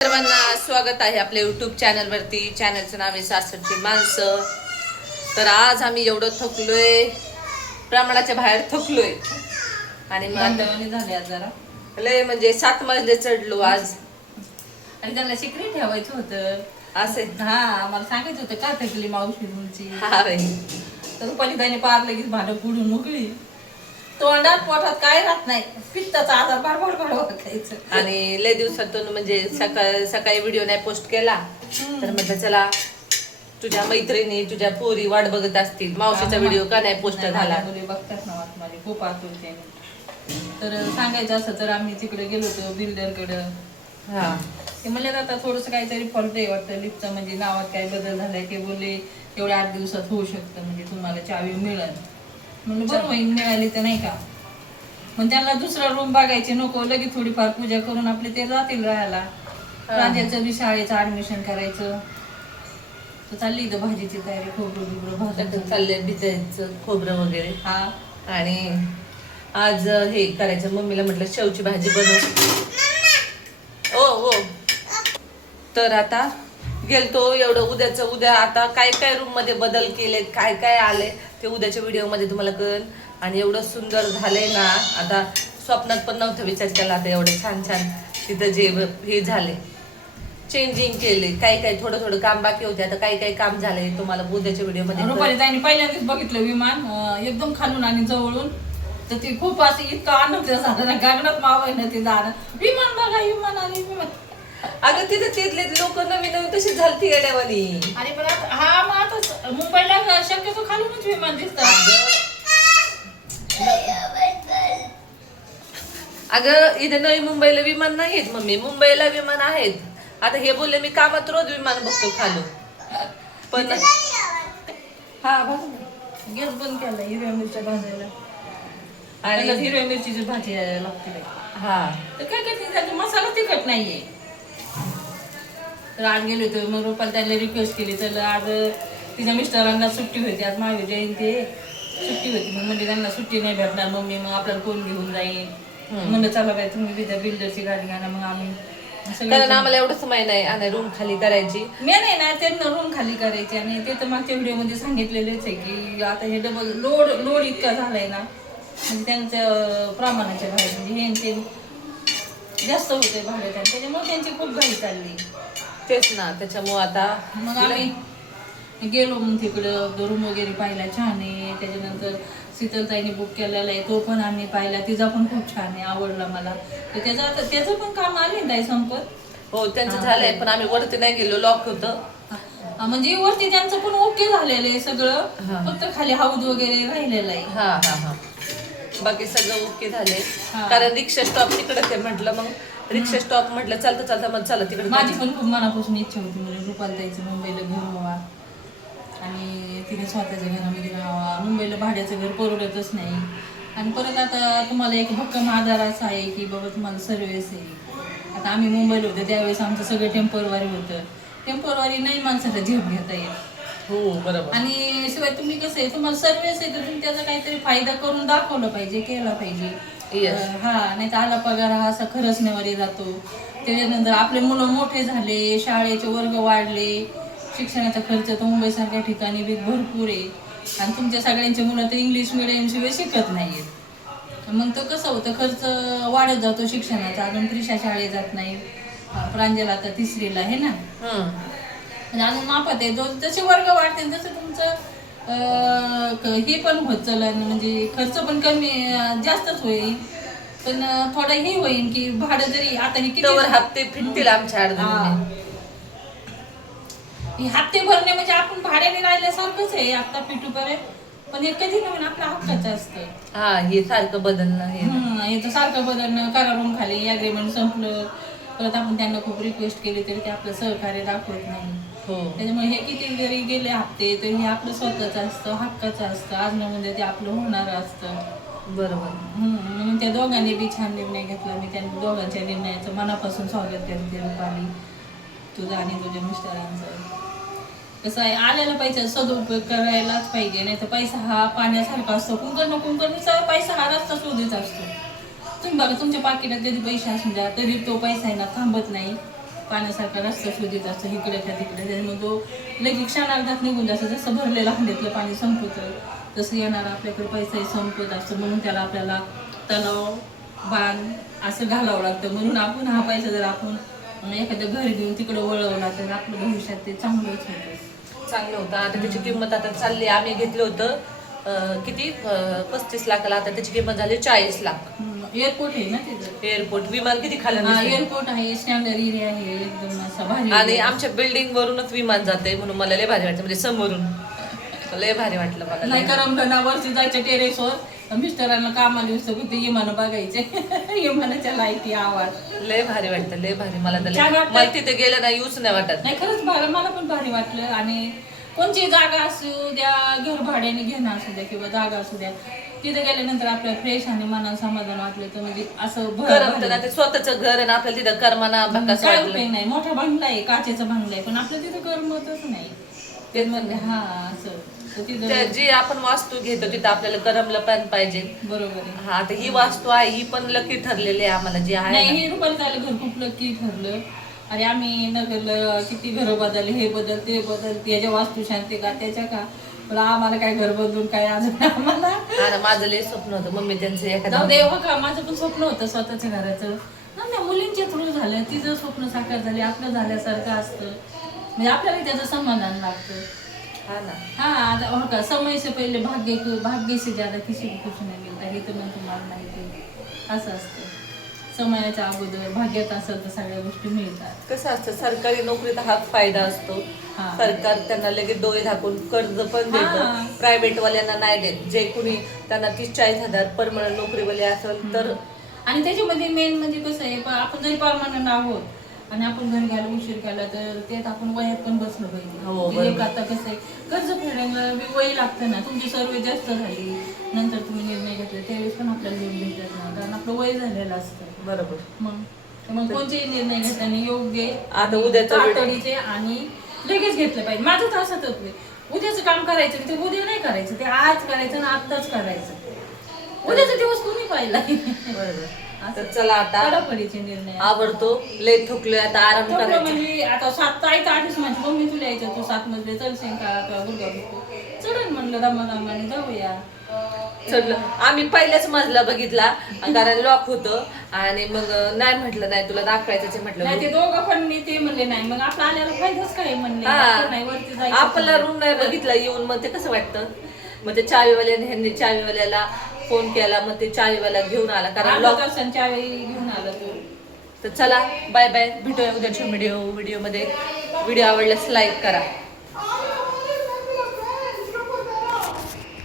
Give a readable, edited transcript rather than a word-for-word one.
सर्वांना स्वागत आहे आपल्या युट्यूब चॅनलवरती. चॅनलचं नाव आहे सासरची माणसं. तर आज आम्ही एवढं थकलोय, प्रमाणाच्या बाहेर थकलोय आणि झाले आज जरा लय म्हणजे 7 मजले चढलो आज. आणि त्यांना शिकरी ठेवायचं होतं असे हा आम्हाला सांगायचं होतं का थकली मावशी तुमची. हा बाई. तर रुपाली त्याने पार लगेच भांडं पुढून मोकळी. तोंडात पोटात काय राहत नाही, पित्ताचा आजार बाडबाड खायचं. आणि लय दिवसातून म्हणजे सकाळी व्हिडिओ नाही पोस्ट केला तर म्हटलं चला तुझ्या मैत्रिणी तुझ्या पोरी वाट बघत असतील, मावशीचा व्हिडिओ का नाही पोस्ट झाला. मुली बघतात ना माझी खूप आतुरते. तर सांगायचं असं तर आम्ही तिकडे गेलो होतो बिल्डरकडं. हा ते म्हणले आता थोडंसं काहीतरी फॉल्ट आहे वाटतं लिफ्टचं, म्हणजे नावात काय बदल झालाय. ते बोलले एवढ्या 8 दिवसात होऊ शकतं, म्हणजे तुम्हाला चावी मिळेल. म्हणून बरं होईल मिळाली तर नाही का. मग त्यांना दुसरा रूम बघायचे नको, लगेच थोडीफार पूजा करून आपले ते जातील राहायला. राजाचं बी शाळेचं ऍडमिशन करायचं तर चालली इथं भाजीची तयारी. खोबरं भाजून चाललंय भिजायचं खोबरं वगैरे. हा आणि आज हे करायचं, मम्मीला म्हटलं शेवची भाजी बनव. ओ हो तर आता गेलतो एवढं. उद्या आता काय काय रूम मध्ये बदल केलेत, काय काय आले ते उद्याच्या व्हिडिओ मध्ये तुम्हाला कळेल. आणि एवढं सुंदर झालंय ना, आता स्वप्नात पण नव्हतं विचार केला. आता एवढं छान छान तिथं जे हे झाले, चेंजिंग केले, काही काही थोडं काम बाकी होते, आता काही काही काम झालंय तुम्हाला उद्याच्या व्हिडिओ मध्ये. रुपाली ताईने पहिल्यांदाच बघितलं विमान एकदम खालून आणि जवळून. तर ती खूप असं इतकं आनंद झाला ना, गगनात मावळलं ते जाणं. विमान बघा विमान आणि विमान. अगं तिथे तिथले लोक नवीन तशीच झालती येड्यावानी. आणि पण हा मग आता मुंबईला शक्यतो खालूनच विमान दिसतात. अगं इथे नवी मुंबईला विमान नाहीत मम्मी, मुंबईला विमान आहेत. आता हे बोलले मी कामात रोज विमान बघतो खालून. पण हा गॅस बंद केला हिरव्या मिरच्या भाजायला. आणि हिरव्या मिरचीची भाजी लागते. हा तर काय करते त्याचा मसाला तिखट नाहीये. तर आज गेले होते, मग रुपाली त्याला रिक्वेस्ट केली. तर आज तिच्या मिस्टरांना सुट्टी होती, आज महावीर जयंती सुट्टी होती. मग म्हणजे त्यांना सुट्टी नाही भेटणार मम्मी, मग आपल्याला कोण घेऊन जाईल. म्हणलं चला बाई तुम्ही विद्या बिल्डरची गाडी घाला. मग आम्ही कारण आम्हाला एवढंच माहिती नाही आणि रूम खाली करायची. मी नाही ना त्यांना रूम खाली करायची. आणि ते तर मागच्या व्हिडिओ मध्ये सांगितलेलेच आहे की आता हे डबल लोड इतका झालाय ना, म्हणजे त्यांच्या प्रमाणाच्या बाहेर, म्हणजे हे जास्त होते भाडे, त्याच्यामुळे त्यांची खूप घाई चालली. तेच ना, त्याच्यामुळे आता मग आम्ही गेलो मग तिकडं रूम वगैरे पाहिला, छान आहे. त्याच्यानंतर शीतलताईने बुक केलेला आहे, तो पण आम्ही पाहिला, तिचा पण खूप छान आहे, आवडला मला. तर त्याचं पण काम आले ताई संपत. हो त्यांचं झालंय, पण आम्ही वरती नाही गेलो, लॉक होतं. म्हणजे वरती त्यांचं पण ओके झालेलं आहे सगळं, फक्त खाली हाऊस वगैरे राहिलेलं आहे. हा हा हा बाकी सगळं ओके झाले. कारण रिक्षा स्टॉप तिकडे ते म्हटलं, मग रिक्षा स्टॉप म्हटलं चालतं मग चला तिकडे. माझी पण खूप मनापासून इच्छा होती म्हणजे रुपाली ताईचं मुंबईला घेऊन व्हावा आणि तिने स्वतःच्या घरामध्ये राहावा. मुंबईला भाड्याचं घर परवडतच नाही. आणि परत आता तुम्हाला एक भक्कम आधार असा आहे की बाबा तुम्हाला सर्व्हिस आहे. आता आम्ही मुंबईला होतो त्यावेळेस आमचं सगळं टेम्परवारी होतं. टेम्परवारी नाही माणसाला झेप घेता येत. हो बरोबर. आणि शिवाय तुम्ही कसं आहे, तुम्हाला सर्व्हिस आहे तर तुम्ही त्याचा काहीतरी फायदा करून दाखवलं पाहिजे, केला पाहिजे. हा नाही तर आला पगार हा असा खरचण्यावर जातो. त्याच्यानंतर आपले मुलं मोठे झाले, शाळेचे वर्ग वाढले, शिक्षणाचा खर्च तर मुंबईसारख्या ठिकाणी बी भरपूर आहे. आणि तुमच्या सगळ्यांचे मुलं तर इंग्लिश मिडियम शिवाय शिकत नाहीत. मग तो कसं होतं, खर्च वाढत जातो शिक्षणाचा. अजून त्रिशा शाळेत जात नाही, प्रांजल आता 3रीला आहे ना, अजून माफत आहे. जसे वर्ग वाढते तसं तुमचं हे पण होत चलन, म्हणजे खर्च पण कमी जास्तच होईल. पण थोडं हे होईल की भाडं जरी आता हे किती हप्ते फिटतील आमच्या हे हप्ते भरणे म्हणजे आपण भाड्याने राहिल्यासारखंच आहे आता पिटूपर्यंत. पण हे कधी नवीन आपल्या हक्काचं असतं. हा हे सारखं बदलणं, हे तर सारखं बदलणं. करारून खाली ॲग्रीमेंट संपलं, परत आपण त्यांना खूप रिक्वेस्ट केली तरी ते आपलं सहकार्य दाखवत नाही. त्याच्यामुळे हे किती जरी गेले हप्ते तर हे आपलं स्वतःचं असतं, हक्काचं असतं. आज न म्हणजे ते आपलं होणारं असतं. बरोबर. म्हणून त्या दोघांनी बी छान निर्णय घेतला. मी त्या दोघांच्या निर्णयाचं मनापासून स्वागत करते रुपाली, तुझं आणि तुझ्या मिस्टरांचं. कसं आहे, आलेला पैसा सदुपयोग करायलाच पाहिजे. नाही तर पैसा हा पाण्यासारखा असतो, कुंकणचा पैसा हा रस्ता शोधीत असतो. तुम्ही बघा तुमच्या पाकिटात कधी पैसे असून द्या तरी तो पैसा आहे ना थांबत नाही. पाण्यासारखा रस्ता शोधित असतो इकडे का तिकडे, त्याच्यामुळे तो लगेच क्षणार्धात निघून जातो. जसं भरलेलं हंड्यातलं पाणी संपतं तसं येणार आपल्याकडे पैसाही संपत असतो. म्हणून त्याला आपल्याला तलाव बांध असं घालावं लागतं. म्हणून आपण हा पैसा जर आपण एखादं घर घेऊन तिकडे वळवला तर आपलं भविष्यात ते चांगलंच होतं. चांगलं होतं. आता त्याची किंमत आता चालली, आम्ही घेतलं होतं किती 35 लाखाला, आता त्याची किंमत झाली 40 लाख. एअरपोर्ट आहे ना तिथं. एअरपोर्ट विमान किती खाली एअरपोर्ट आहे, स्टँडर्ड एरिया आहे, एकदम असा भारी. आणि आमच्या बिल्डिंग वरूनच विमान जाते म्हणून मला लय भारी वाटतं, म्हणजे समोरून लय भारी वाटलं मला. नाही करमलं ना वरती जायचं टेरेसवर, मिस्टरांना कामाला दिवस ते विमान बघायचे विमानाच्या लाईटी आवाज लय भारी वाटतं, लय भारी. मला तर छान वाटतं. मला तिथे गेलं ना येऊच नाही वाटत. नाही खरंच मला पण भारी वाटलं. आणि कोणची जागा असू द्या, घर भाड्याने घेणं असू द्या किंवा जागा असू द्या, तिथे गेल्यानंतर आपल्याला फ्रेश आणि मनाला समाधान वाटलं तर म्हणजे असं करमतं ना. ते स्वतःचं घर आहे ना, आपल्याला तिथं करमाना भकास काय वाटलं. उपयोग नाही. मोठा बंगला आहे, काचेचा बंगला आहे, पण आपलं तिथं करमतच नाही. ते म्हणजे हा असं तर तिथं जी आपण वास्तू घेतो तिथं आपल्याला करमलं पण पाहिजे. बरोबर आहे. हा, तर ही वास्तू आहे, ही पण लकी ठरलेली आहे आम्हाला जी आहे नाही ना. हे रुपाली झालं घर खूप लकी ठरलं. आणि आम्ही नगरला किती घरं बदलले, हे बदल ते बदल, त्याच्या वास्तू शांती का त्याच्या का, पण आम्हाला काय घर बदलून काय अजून आम्हाला. हा ना, माझं लय स्वप्न होतं मम्मी त्यांचं जाऊ एखादं. दे हो का, माझं पण स्वप्न होतं स्वतःच्या घराचं. नाही मुलींच्या थ्रू झालं, तिचं स्वप्न साकार झाले, आपलं झाल्यासारखं असतं, म्हणजे आपल्याला त्याचं समाधान लागतं. हा ना. हा आता हो का, समय से पहिले भाग्य से ज्यादा किसी को कुछ नहीं मिलता, हे तर मग तुम्हाला माहिती असं असतं. समयाच्या अगोदर भाग्यात असेल तर सगळ्या गोष्टी मिळतात. कसं असतं, सरकारी नोकरीचा हा फायदा असतो. हा. सरकार त्यांना लगेच डोळे झाकून कर्ज पण हा. देतं. प्रायव्हेट वाल्यांना नाही देत. जे कुणी त्यांना 30-40 हजार परमनंट नोकरीवाले असेल तर. आणि त्याच्यामध्ये मेन म्हणजे कसं आहे, आपण जरी परमानंट आहोत आणि आपण घरी घ्यायला उशीर केला तर त्यात आपण वयात पण बसलं पाहिजे. हो, म्हणजे बरोबर. आता कसं आहे, कर्ज फेडायला वय लागतं ना. तुमची सर्व जास्त झाली नंतर तुम्ही निर्णय घेतला त्यावेळेस पण आपल्याला लोन भेटत नाही, कारण आपलं वय झालेलं असतं. बरोबर. मग कोणतेही निर्णय घेताना योग्य आता उद्याचं तातडीचे आणि लगेच घेतलं पाहिजे. माझं तर असं तत्व आहे, उद्याचं काम करायचं ते उद्या नाही करायचं, ते आज करायचं आणि आत्ताच करायचं. उद्याचा दिवस कोणी पाहिला. बरोबर. तर चला आता कडापडीचे निर्णय आवडतो, लय थकलोय आता, आराम थोडं करायचा. म्हणजे आता 7 आईचं आधीच माझी मम्मी तुला यायचं, तू 7 मजले चलशील का किंवा गुडघा दुखतो चढण म्हणलं, दमादमाने जाऊया. चढलं. आम्ही पहिल्याच मजला बघितला कारण लॉक होतं आणि मग नाही म्हटलं, नाही तुला दाखवायचं म्हटलं. नाही ते दोघं पण ते म्हणले नाही, मग आपला आल्याला फायदाच काय म्हणले, आपण नाही वरती जायचं. आपला रूम नाही बघितला येऊन, मग ते कसं वाटतं. मग ते चावीवाल्याने ह्यांनी चावीवाल्याला फोन केला, मग ते चावीवाला घेऊन आला कारण लॉक. वेळी घेऊन आला तो. तर चला बाय बाय, भेटूया उद्याच्या व्हिडिओमध्ये. व्हिडिओ आवडल्यास लाईक करा.